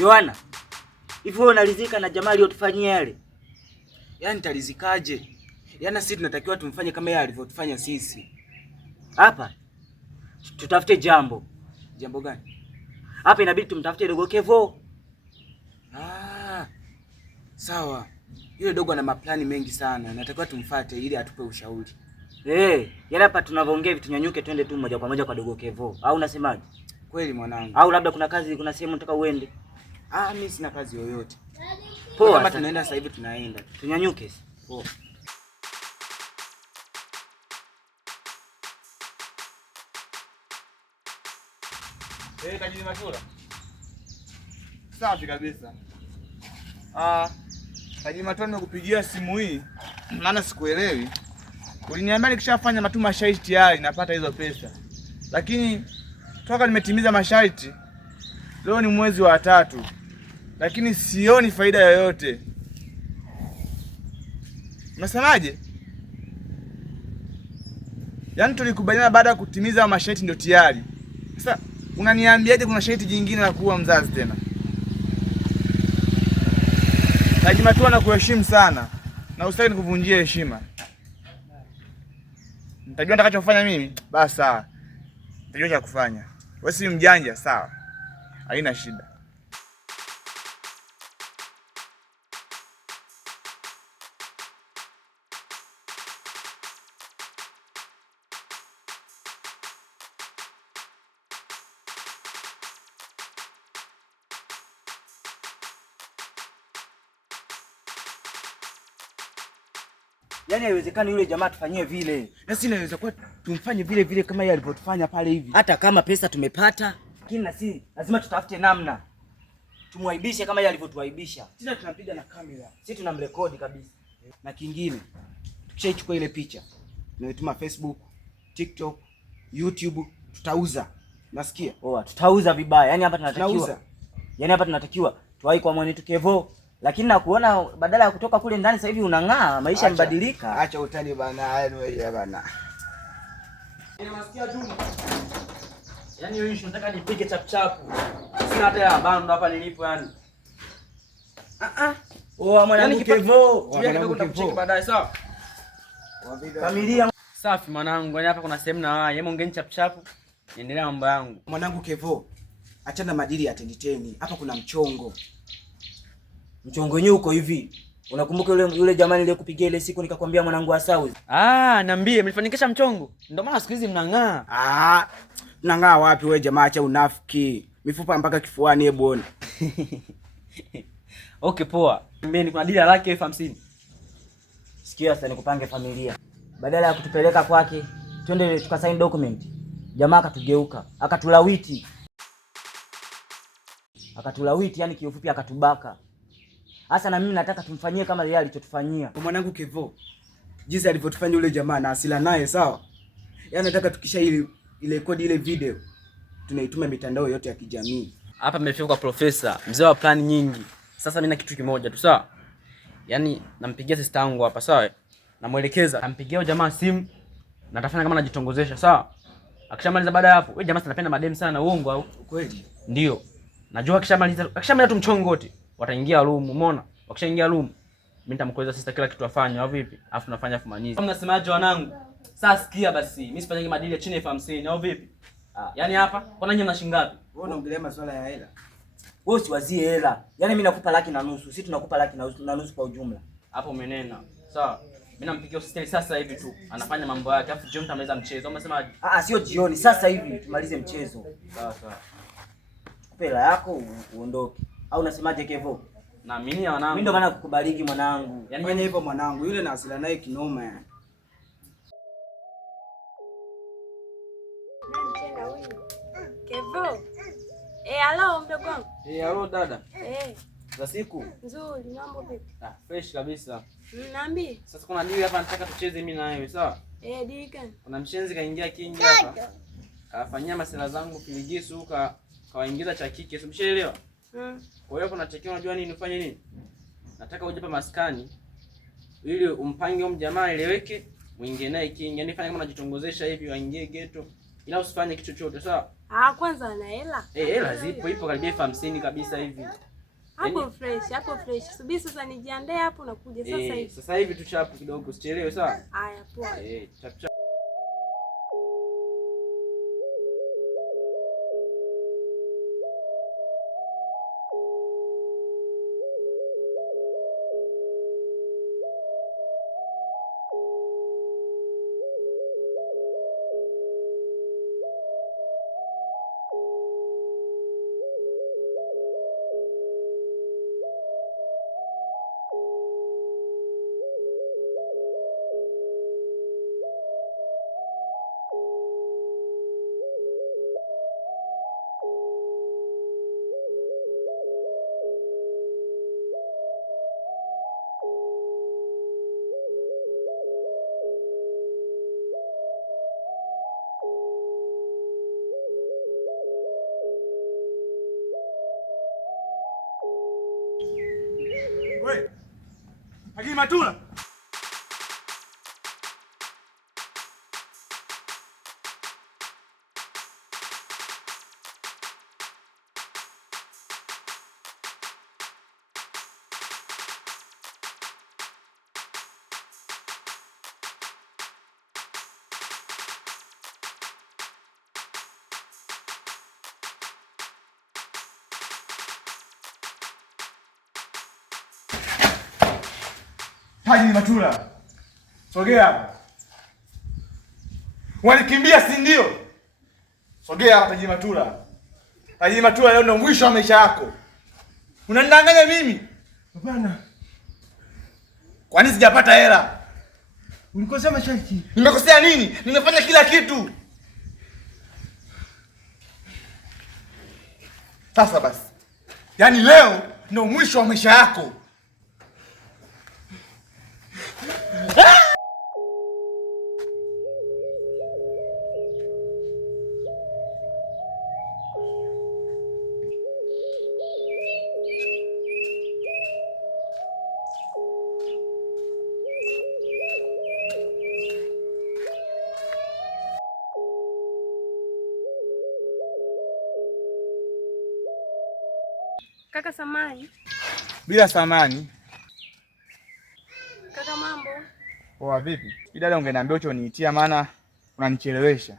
Yohana, hivi wewe unalizika na jamaa aliyotufanyia yale? Yaani nitalizikaje? Yaani sisi tunatakiwa tumfanye kama yeye alivyotufanya sisi. Hapa tutafute jambo. Jambo gani? Hapa inabidi tumtafute dogo Kevo. Sawa. Yule dogo ana maplani mengi sana. Natakiwa tumfuate ili atupe ushauri. Yaani hapa tunavyoongea hivi tunyanyuke twende tu moja kwa moja kwa dogo Kevo. Au unasemaje? Kweli mwanangu. Au labda kuna kazi, kuna sehemu nataka uende? Mimi sina kazi yoyote. Poa, kama tunaenda sasa hivi tunaenda. Tunyanyuke. Poa. Kajini Mashura. Safi kabisa. Kajini Mashura nimekupigia simu hii maana sikuelewi. Uliniambia nikishafanya matuma masharti tayari napata hizo pesa. Lakini toka nimetimiza masharti leo ni mwezi wa 3. Lakini sioni faida yoyote. Unasemaje? Yaani tulikubaliana baada ya kutimiza masharti ndio tayari. Sasa unaniambiaje kuna sharti jingine la kuwa mzazi tena? Kajima tu na kuheshimu sana na usitaki nikuvunjie heshima. Nitajua nitakachofanya mimi? Basi sawa. Nitajua cha kufanya. Wewe si mjanja, sawa? Haina shida. Yaani haiwezekani yule jamaa tufanyie vile. Na sisi inaweza kuwa tumfanye vile vile kama yeye alivyotufanya pale hivi. Hata kama pesa tumepata, lakini na sisi lazima tutafute namna. Tumwaibishe kama yeye alivyotuaibisha. Sisi tunampiga na kamera. Sisi tunamrekodi kabisa. Na kingine, tukishaichukua ile picha, tunaituma Facebook, TikTok, YouTube, tutauza. Nasikia? Tutauza vibaya. Yaani hapa tunatakiwa tuwai kwa mwanetu Kevo. Lakini na kuona badala ya kutoka kule ndani sasa hivi unang'aa, maisha yamebadilika. Acha utani bana, wewe bana. Unasikia tu? Yaani wewe unataka nipige chap chap. Sina hata ya bando hapa nilipo yani. Mwanangu Kevo. Tutakucheki baadaye sawa? Familia safi mwanangu. Yaani hapa kuna sehemu na wewe. Yeye ongeni chap chap. Niendelea mambo yangu. Mwanangu Kevo. Achana madili ya tenditeni. Hapa kuna mchongo. Mchongo wenyewe uko hivi. Unakumbuka yule jamani ile kupigia ile siku nikakwambia mwanangu wa Saudi? Niambie mlifanikisha mchongo. Ndio maana siku hizi mnang'aa. Mnang'aa wapi wewe jamaa, acha unafiki. Mifupa mpaka kifuani ebona. Okay poa. Mbeni kuna dili lake 50. Sikia sasa nikupange familia. Badala ya kutupeleka kwake, twende tukasign document. Jamaa akatugeuka, akatulawiti. Yani kiufupi akatubaka. Sasa na mimi nataka tumfanyie kama yeye alichotufanyia. Mwanangu Kevo, jinsi alivyotufanyia yule jamaa na asila naye sawa? Yaani nataka tukisha ile kodi ile video tunaituma mitandao yote ya kijamii. Hapa mmefika kwa profesa, mzee wa plan nyingi. Sasa mimi na kitu kimoja tu sawa? Yaani nampigia sister yangu hapa sawa? Namuelekeza, nampigia yule jamaa simu na atafanya kama anajitongozesha sawa? Akishamaliza baada ya hapo, wewe jamaa anapenda madem sana, uongo au? Kweli? Ndio. Najua akishamaliza tu mchongo wote. Wataingia room, umeona? Wakishaingia room, mimi nitamkueleza sister kila kitu afanye au vipi? Alafu tunafanya fumanizi. Mnasemaje wanangu? Sasa sikia basi, mimi sifanyagi madili ya chini ya 50 au vipi? Yaani hapa, kwa nini mna shilingi ngapi? Wewe unaongelea masuala ya hela. Wewe usiwazie hela. Yaani mimi nakupa 1,500,000, sisi tunakupa 1,500,000 kwa ujumla. Hapo umenena. Sawa. Mimi nampigia sister sasa hivi tu. Anafanya mambo yake, alafu jioni tutamaliza mchezo. Umesemaje? Sio jioni, sasa hivi tumalize mchezo. Sawa. Chukua hela yako uondoke. Au unasemaje Kevo? Naamini wanangu. Mimi ndo maana kukubariki mwanangu. Yaani fanya hivyo mwanangu, yule na asila naye kinoma yani. Kevo. Hello mdogo wangu. Hello dada. Za siku? Nzuri, mambo vipi? Fresh kabisa. Niambie. Sasa kuna deal hapa nataka tucheze mimi na wewe, sawa? Deal gani? Kuna mshenzi kaingia kingi hapa. Kafanyia masela zangu piligisu kawaingiza cha kike, umeshaelewa? Kwa hiyo unatakiwa unajua nini ufanye nini? Nataka uje hapa maskani ili umpange huyo jamaa eleweke, muingie naye kingi. Yaani fanya kama unajitongozesha hivi waingie ghetto. ila usifanye kitu chochote, sawa? Kwanza ana hela. Hela zipo, ipo karibia 50 kabisa hivi. Hapo fresh. Subiri sasa nijiandae hapo na kuja sasa hivi. Sasa hivi tuchapu kidogo, usichelewe, sawa? Haya, poa. Chap. Wewe. Haji Matula. Haji Matula. Sogea hapa. Walikimbia si ndio? Sogea hapa Haji Matula. Haji Matula, leo ndo mwisho wa maisha yako. Unanidanganya mimi? Hapana. Kwani sijapata hela? Ulikosea masharti. Nimekosea nini? Nimefanya kila kitu. Sasa basi. Yaani leo ndo mwisho wa maisha yako. Kaka samani. Bila samani. Kaka mambo. Poa vipi? Dada, ungeniambia ucho niitia maana unanichelewesha.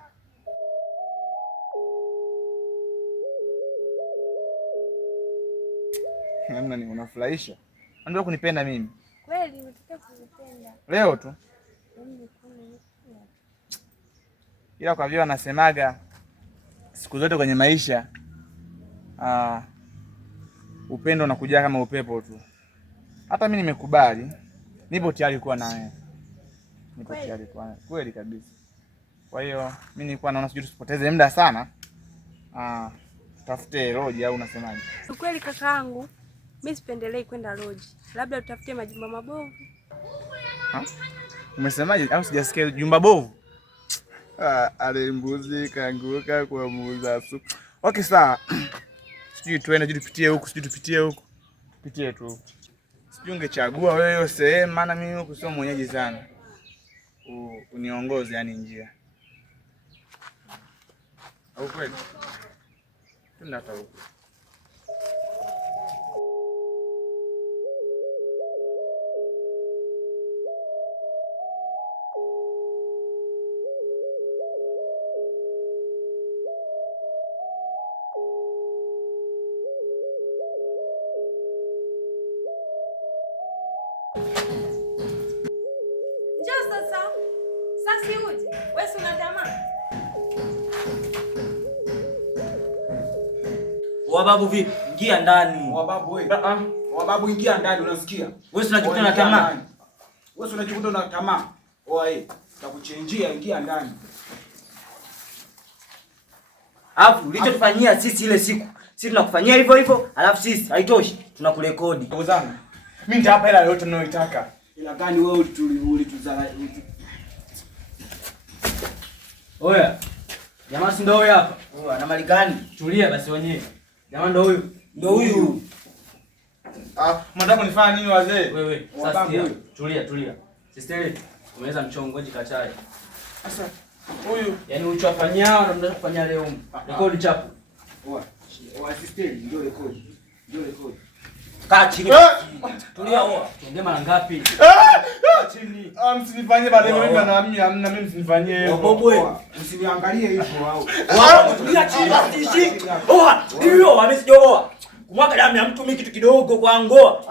Namna ni unafurahisha. Unataka kunipenda mimi? Kweli nataka kunipenda. Leo tu. Ila kwa vile anasemaga siku zote kwenye maisha upendo unakuja kama upepo tu. Hata mimi nimekubali. Nipo tayari kuwa nawe. Nipo tayari kuwa nawe. Kweli kabisa. Kwa hiyo mimi nilikuwa naona sijui tusipoteze muda sana. Tafute lodge au unasemaje? Kweli kakaangu, mimi sipendelei kwenda lodge. Labda tutafute majumba mabovu. Umesemaje? Au sijasikia jumba bovu? Ale mbuzi kaanguka kwa muuza supu. Okay, sawa. Sijui tuende tupitie huku, sijui tupitie huku. Tupitie tu. Sijui ungechagua wewe hiyo sehemu, maana mimi huku sio mwenyeji sana. Uniongoze yani njia. Au kweli? Tunataka huku. Njoo sasa. Sasa uje. Wewe una tamaa? Wababu vipi? Ingia ndani. Wababu wewe. Wababu ingia ndani, unasikia? Wewe unajikuta na tamaa. Wewe unajikuta na tamaa. Oe, tutakuchenjia, ingia ndani. Alafu ulichotufanyia sisi ile siku, sisi tunakufanyia hivyo hivyo, alafu sisi haitoshi, tunakurekodi. Ndugu zangu, mimi nitawapa hela yote ninayoitaka. Ila gani wewe ulituzala? Oya. Jamaa si ndio huyo hapa? Ana mali gani? Tulia basi wenyewe. Jamaa ndio huyu. Ndio huyu. Mnataka kunifanya nini wazee? Wewe, sasa tulia. Tulia. Sister, umeweza mchongoji kachai. Sasa Huyu yani ulichofanyia na mnataka kufanya leo. Rekodi chapu. Oa system ndio rekodi. Ndio rekodi. Kaa chini. Tulia oa. Tuongee mara ngapi? Kaa chini. Msinifanyie baadaye mimi na mimi hamna mimi msinifanyie hivyo. Boboe. Usiniangalie hivyo au. Tulia chini basi. Oa. Ndio amesijooa. Kumwaga damu ya mtu mimi kitu kidogo kwa ngoa.